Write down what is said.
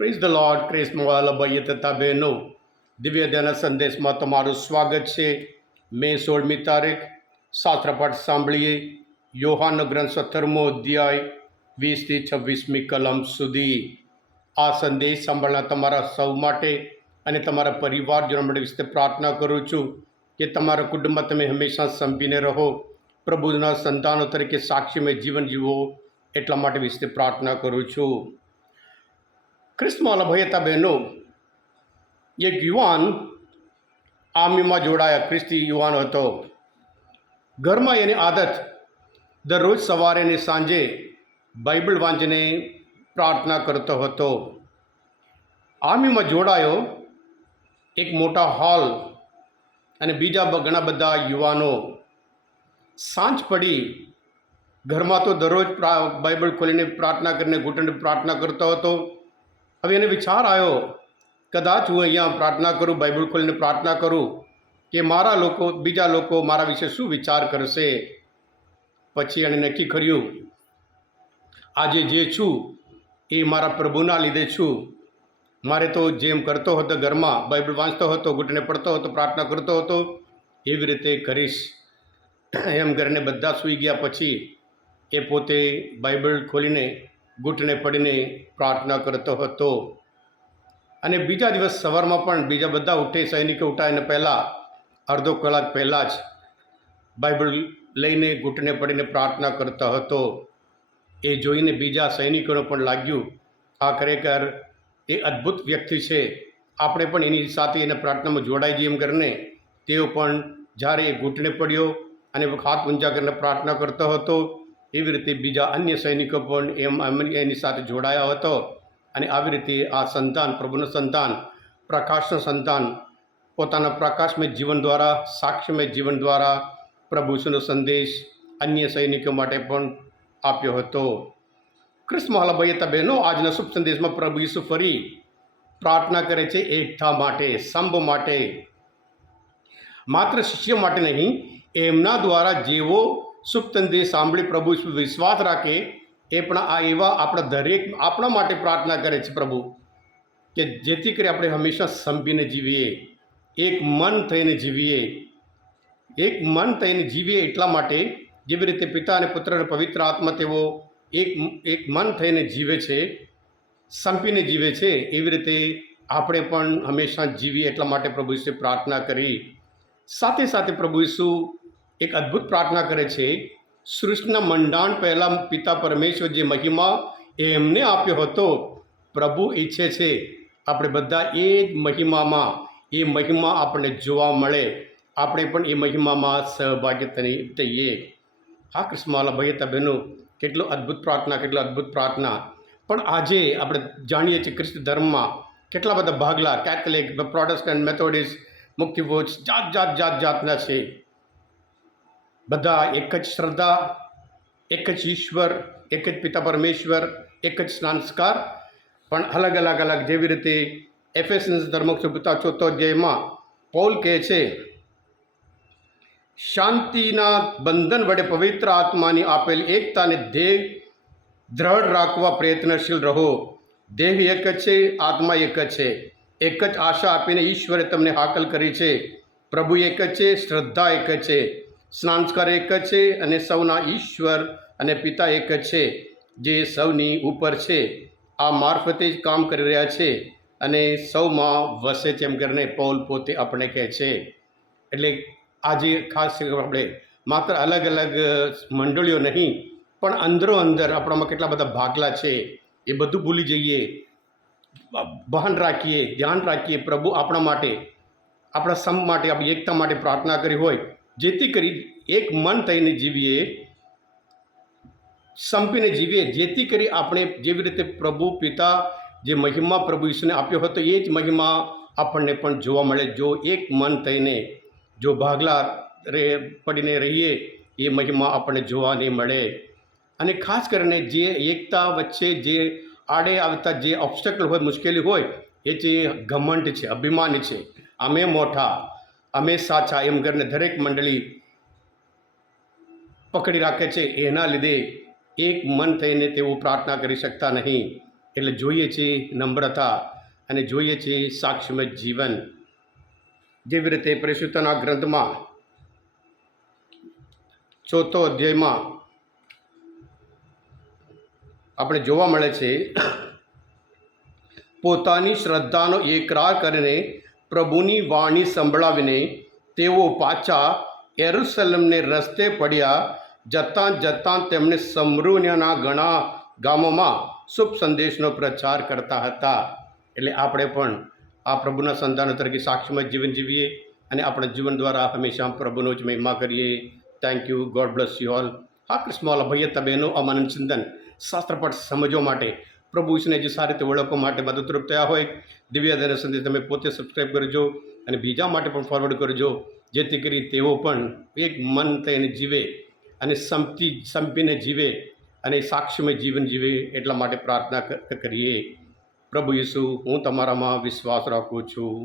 Praise the lord. Christmas વાલા ભાઈઓ તથા બહેનો, દિવ્ય ધ્યાન સંદેશમાં તમારું સ્વાગત છે. મે 16મી તારીખ શાસ્ત્રપાઠ સાંભળીએ. યોહાનનો ગ્રંથ 17મો અધ્યાય 20થી 26મી કલમ સુધી. આ સંદેશ સાંભળનાર તમારા સૌ માટે અને તમારા પરિવારજનો માટે વિશે પ્રાર્થના કરું છું કે તમારા કુટુંબમાં તમે હંમેશા સંપીને રહો, પ્રભુના સંતાનો તરીકે સાક્ષીમય જીવન જીવો, એટલા માટે વિશે પ્રાર્થના કરું છું. ક્રિસ્મવાલા ભાઈ હતા બહેનો, એક યુવાન આર્મીમાં જોડાયા. ખ્રિસ્તી યુવાન હતો. ઘરમાં એની આદત દરરોજ સવારે અને સાંજે બાઇબલ વાંચીને પ્રાર્થના કરતો હતો. આર્મીમાં જોડાયો. એક મોટા હોલ અને બીજા ઘણા બધા યુવાનો. સાંજ પડી, ઘરમાં તો દરરોજ બાઇબલ ખોલીને પ્રાર્થના કરીને ઘૂંટણે પ્રાર્થના કરતો હતો. હવે એને વિચાર આવ્યો, કદાચ હું અહીંયા પ્રાર્થના કરું, બાઇબલ ખોલીને પ્રાર્થના કરું, કે બીજા લોકો મારા વિશે શું વિચાર કરશે. પછી એણે નક્કી કર્યું, આજે જે છું એ મારા પ્રભુના લીધે છું. મારે તો જેમ કરતો હતો, ઘરમાં બાઇબલ વાંચતો હતો, ઘૂંટણે પડતો હતો, પ્રાર્થના કરતો હતો, એવી રીતે કરીશ. એમ કરીને બધા સૂઈ ગયા. પછી એ પોતે બાઇબલ ખોલીને ઘૂંટણે પડીને પ્રાર્થના કરતો હતો. અને બીજા દિવસ સવારમાં પણ બીજા બધા ઉઠે, સૈનિકો ઉઠાઈને પહેલાં અડધો કલાક પહેલાં જ બાઇબલ લઈને ઘૂંટણે પડીને પ્રાર્થના કરતો હતો. એ જોઈને બીજા સૈનિકોને પણ લાગ્યું, આ ખરેખર એ અદ્ભુત વ્યક્તિ છે, આપણે પણ એની સાથે એના પ્રાર્થનામાં જોડાઈ જઈએ. એમ કરીને તેઓ પણ જ્યારે એ ઘૂંટણે પડ્યો અને હાથ ઊંચા કરીને પ્રાર્થના કરતો હતો, એવી રીતે બીજા અન્ય સૈનિકો પણ એની સાથે જોડાયા હતો. અને આવી રીતે આ સંતાન, પ્રભુનું સંતાન, પ્રકાશનું સંતાન, પોતાના પ્રકાશમય જીવન દ્વારા, સાક્ષ્યમય જીવન દ્વારા પ્રભુનો સંદેશ અન્ય સૈનિકો માટે પણ આપ્યો હતો. ક્રિસ્મસ ભાઈ હતા બહેનો, આજના શુભ સંદેશમાં પ્રભુ ઈસુ ફરી પ્રાર્થના કરે છે એકતા માટે, સંભ માટે, માત્ર શિષ્ય માટે નહીં. એમના દ્વારા જેવો શુભ સંદેશ સાંભળી પ્રભુ વિશ્વાસ રાખે, એ પણ આ એવા આપણા માટે પ્રાર્થના કરે છે પ્રભુ, કે જેથી કરી આપણે હંમેશા સંપીને જીવીએ, એક મન થઈને જીવીએ. એક મન થઈને જીવીએ એટલા માટે, જેવી રીતે પિતા અને પુત્ર અને પવિત્ર આત્મા તેઓ એક મન થઈને જીવે છે, સંપીને જીવે છે, એવી રીતે આપણે પણ હંમેશા જીવીએ એટલા માટે પ્રભુ ઈસુએ પ્રાર્થના કરી. સાથે સાથે પ્રભુ ઈસુ એક અદ્ભુત પ્રાર્થના કરે છે. સૃષ્ટિના મંડાણ પહેલાં પિતા પરમેશ્વર જે મહિમા એમને આપ્યો હતો, પ્રભુ ઈચ્છે છે આપણે બધા એ જ મહિમા આપણને જોવા મળે, આપણે પણ એ મહિમામાં સહભાગી થઈએ. હા ક્રિસ્મવાલા ભાઈ હતા બહેનો, કેટલો અદ્ભુત પ્રાર્થના. પણ આજે આપણે જાણીએ છીએ ખ્રિસ્તી ધર્મમાં કેટલા બધા ભાગલા, કેથોલિક, પ્રોટેસ્ટન્ટ, મેથોડિસ્ટ, મુક્તિપોચ, જાતના છે. બધા એક જ શ્રદ્ધા, એક જ ઈશ્વર, એક જ પિતા પરમેશ્વર, એક જ સંસ્કાર, પણ અલગ, જેવી રીતે એફેસસ ધર્મ પિતા 4 અધ્યાયમાં પૌલ કહે છે, શાંતિના બંધન વડે પવિત્ર આત્માની આપેલ એકતાને ધ્યેય દ્રઢ રાખવા પ્રયત્નશીલ રહો. દેહ એક જ છે, આત્મા એક જ છે. એક જ આશા આપીને ઈશ્વરે તમને હાકલ કરી છે. પ્રભુ એક જ છે, શ્રદ્ધા એક જ છે, સંસ્કાર એક જ છે, અને સૌના ઈશ્વર અને પિતા એક જ છે, જે સૌની ઉપર છે, આ મારફતે જ કામ કરી રહ્યા છે અને સૌમાં વસે છે. એમ કરીને પૌલ પોતે આપણે કહે છે. એટલે આજે ખાસ આપણે માત્ર અલગ મંડળીઓ નહીં, પણ અંદર આપણામાં કેટલા બધા ભાગલા છે, એ બધું ભૂલી જઈએ, ભાન રાખીએ, ધ્યાન રાખીએ. પ્રભુ આપણા માટે, આપણા સમ માટે, આપણી એકતા માટે પ્રાર્થના કરી હોય, જેથી કરી એક મન થઈને જીવીએ, સંપીને જીવીએ, જેથી કરી આપણે જેવી રીતે પ્રભુ પિતા જે મહિમા પ્રભુ ઈસુને આપ્યો હતો, એ જ મહિમા આપણને પણ જોવા મળે. જો એક મન થઈને જો ભાગલા પડીને રહીએ, એ મહિમા આપણને જોવા નહીં મળે. અને ખાસ કરીને જે એકતા વચ્ચે જે આડે આવતા જે ઓબ્સ્ટેકલ હોય, મુશ્કેલી હોય, એ જે ઘમંડ છે, અભિમાન છે, અમે મોટા, અમે સાચા, એમ કરીને દરેક મંડળી પકડી રાખે છે. એના લીધે એક મન થઈને તેઓ પ્રાર્થના કરી શકતા નહીં. એટલે જોઈએ છીએ નમ્રતા અને જોઈએ છીએ સાક્ષીમય જીવન. જેવી રીતે પરિશુદ્ધના ગ્રંથમાં 4 અધ્યાયમાં આપણે જોવા મળે છે, પોતાની શ્રદ્ધાનો એકરાર કરીને પ્રભુની વાણી સંભળાવીને તેઓ પાછા યરુશલેમને રસ્તે પડ્યા. જતાં તેમણે સમરૂન્યના ઘણા ગામોમાં શુભ સંદેશનો પ્રચાર કરતા હતા. એટલે આપણે પણ આ પ્રભુના સંતાનો તરીકે સાક્ષીમય જીવન જીવીએ અને આપણા જીવન દ્વારા હંમેશા પ્રભુનો જ મહિમા કરીએ. Thank you. God bless you all. હા ક્રિસ્મોલ ભૈયા બહેનો, અમાનંદ ચિંતન શાસ્ત્રપાઠ સમજવા માટે, પ્રભુ ઈસુને જે સારી રીતે ઓળખવા માટે મદદરૂપ થયા હોય. દિવ્ય દર્શન તમે પોતે સબસ્ક્રાઈબ કરજો અને બીજા માટે પણ ફોરવર્ડ કરજો, જેથી કરી તેઓ પણ એક મન થઈને જીવે અને સંપીને જીવે અને સાક્ષીમય જીવન જીવે. એટલા માટે પ્રાર્થના કરીએ. પ્રભુ ઈસુ, હું તમારામાં વિશ્વાસ રાખું છું.